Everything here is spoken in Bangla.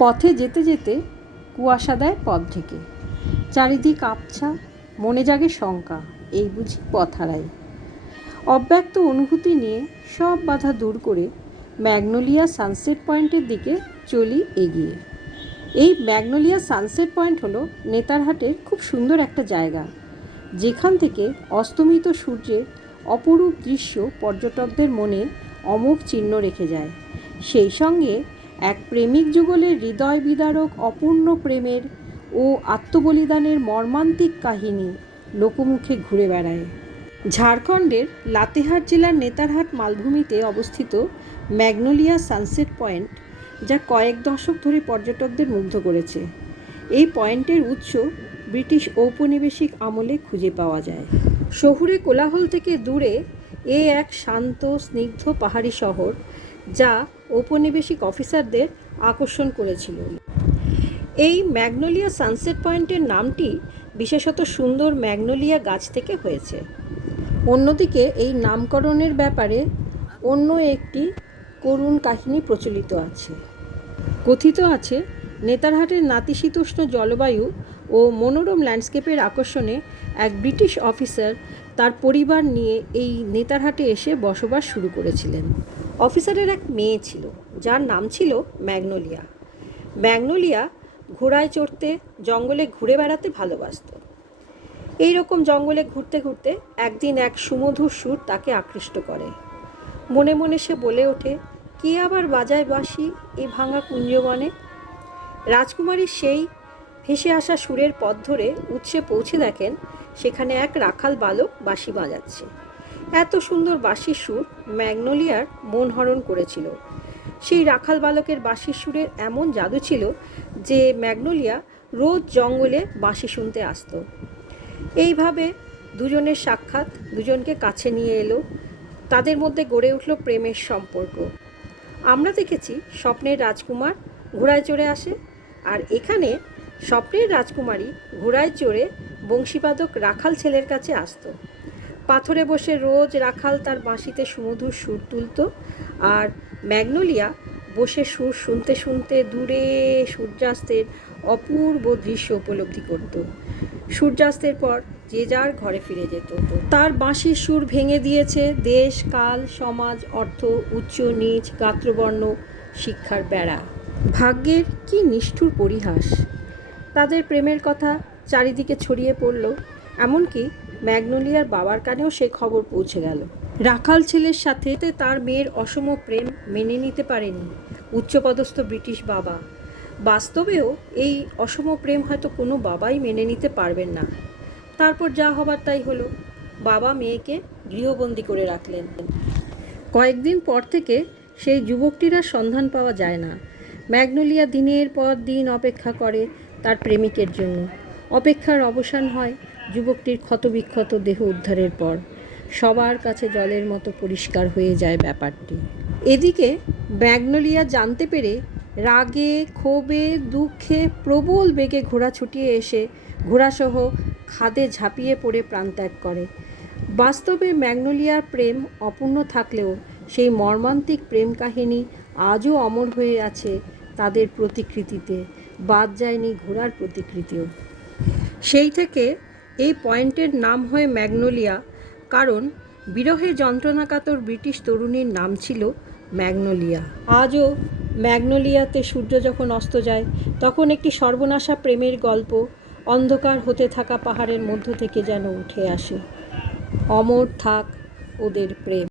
পথে যেতে যেতে কুয়াশা দেয় পথ ঢেকে, চারিদিক আবছা, মনে জাগে শঙ্কা, এই বুঝি পথ হারাই। অব্যক্ত অনুভূতি নিয়ে সব বাধা দূর করে ম্যাগনোলিয়া সানসেট পয়েন্টের দিকে চলি এগিয়ে। এই ম্যাগনোলিয়া সানসেট পয়েন্ট হলো নেতারহাটের খুব সুন্দর একটা জায়গা, যেখান থেকে অস্তমিত সূর্যের অপরূপ দৃশ্য পর্যটকদের মনে অমোঘ চিহ্ন রেখে যায়। সেই সঙ্গে এক প্রেমিক যুগলের হৃদয় বিদারক অপূর্ণ প্রেমের ও আত্মবলিদানের মর্মান্তিক কাহিনী লোকমুখে ঘুরে বেড়ায়। ঝাড়খণ্ডের লাতেহার জেলার নেতারহাট মালভূমিতে অবস্থিত ম্যাগনোলিয়া সানসেট পয়েন্ট, যা কয়েক দশক ধরে পর্যটকদের মুগ্ধ করেছে। এই পয়েন্টের উৎস ব্রিটিশ ঔপনিবেশিক আমলে খুঁজে পাওয়া যায়। শহুরে কোলাহল থেকে দূরে এক শান্ত স্নিগ্ধ পাহাড়ি শহর, যা ঔপনিবেশিক অফিসারদের আকর্ষণ করেছিল। এই ম্যাগনোলিয়া সানসেট পয়েন্টের নামটি বিশেষত সুন্দর ম্যাগনোলিয়া গাছ থেকে হয়েছে। অন্যদিকে এই নামকরণের ব্যাপারে অন্য একটি করুণ কাহিনী প্রচলিত আছে। কথিত আছে, নেতারহাটের নাতিশীতোষ্ণ জলবায়ু ও মনোরম ল্যান্ডস্কেপের আকর্ষণে এক ব্রিটিশ অফিসার তার পরিবার নিয়ে এই নেতারহাটে এসে বসবাস শুরু করেছিলেন। অফিসারের এক মেয়ে ছিল, যার নাম ছিল ম্যাগনোলিয়া। ম্যাগনোলিয়া ঘোড়ায় চড়তে, জঙ্গলে ঘুরে বেড়াতে ভালোবাসত। এই রকম জঙ্গলে ঘুরতে ঘুরতে একদিন এক সুমধুর সুর তাকে আকৃষ্ট করে। মনে মনে সে বলে ওঠে, কে আবার বাজায় বাঁশি এই ভাঙা কুঞ্জবনে? রাজকুমারী সেই ভেসে আসা সুরের পথ ধরে উৎসে পৌঁছে দেখেন সেখানে এক রাখাল বালক বাঁশি বাজাচ্ছে। এত সুন্দর বাঁশির সুর ম্যাগনোলিয়ার মন হরণ করেছিল। সেই রাখাল বালকের বাঁশির সুরের এমন জাদু ছিল যে ম্যাগনোলিয়া রোজ জঙ্গলে বাঁশি শুনতে আসতো। এইভাবে দুজনের সাক্ষাৎ দুজনকে কাছে নিয়ে এলো। তাদের মধ্যে গড়ে উঠল প্রেমের সম্পর্ক। আমরা দেখেছি স্বপ্নের রাজকুমার ঘোড়ায় চড়ে আসে, আর এখানে স্বপ্নের রাজকুমারী ঘোড়ায় চড়ে বংশীবাদক রাখাল ছেলের কাছে আসতো। পাথরে বসে রোজ রাখাল তার বাঁশিতে সুমধুর সুর তুলত, আর ম্যাগনোলিয়া বসে সুর শুনতে শুনতে দূরে সূর্যাস্তের অপূর্ব দৃশ্য উপলব্ধি করত। সূর্যাস্তের পর যে যার ঘরে ফিরে যেত। তার বাঁশির সুর ভেঙে দিয়েছে দেশ, কাল, সমাজ, অর্থ, উচ্চ নীচ, গাত্রবর্ণ, শিক্ষার বেড়া। ভাগ্যের কি নিষ্ঠুর পরিহাস! তাদের প্রেমের কথা চারিদিকে ছড়িয়ে পড়ল, এমনকি ম্যাগনোলিয়ার বাবার কানেও সে খবর পৌঁছে গেল। রাখাল ছেলের সাথে তার মেয়ের অসম প্রেম মেনে নিতে পারেনি উচ্চপদস্থ ব্রিটিশ বাবা। বাস্তবেও এই অসম প্রেম হয়তো কোনো বাবাই মেনে নিতে পারবেন না। তারপর যা হবার তাই হলো। বাবা মেয়েকে গৃহবন্দী করে রাখলেন। কয়েকদিন পর থেকে সেই যুবকটির সন্ধান পাওয়া যায় না। ম্যাগনোলিয়া দিনের পর দিন অপেক্ষা করে তার প্রেমিকের জন্য। অপেক্ষার অবসান হয় যুবকটির ক্ষতবিক্ষত দেহ উদ্ধারের পর। সবার কাছে জলের মতো পরিষ্কার হয়ে যায় ব্যাপারটি। এদিকে ম্যাগনোলিয়া জানতে পেরে রাগে, ক্ষোভে, দুঃখে প্রবল বেগে ঘোড়া ছুটিয়ে এসে ঘোড়াসহ খাদে ঝাঁপিয়ে পড়ে প্রাণত্যাগ করে। বাস্তবে ম্যাগনোলিয়ার প্রেম অপূর্ণ থাকলেও সেই মর্মান্তিক প্রেম কাহিনী আজও অমর হয়ে আছে তাদের প্রতিকৃতিতে, বাদ যায়নি ঘোড়ার প্রতিকৃতিও। সেই থেকে এই পয়েন্টের নাম হয় ম্যাগনোলিয়া, কারণ বিরহে যন্ত্রণাকাতর ব্রিটিশ তরুণীর নাম ছিল ম্যাগনোলিয়া। আজও ম্যাগনোলিয়াতে সূর্য যখন অস্ত যায়, তখন একটি সর্বনাশা প্রেমের গল্প অন্ধকার হতে থাকা পাহাড়ের মধ্য থেকে যেন উঠে আসে। অমর থাক ওদের প্রেম।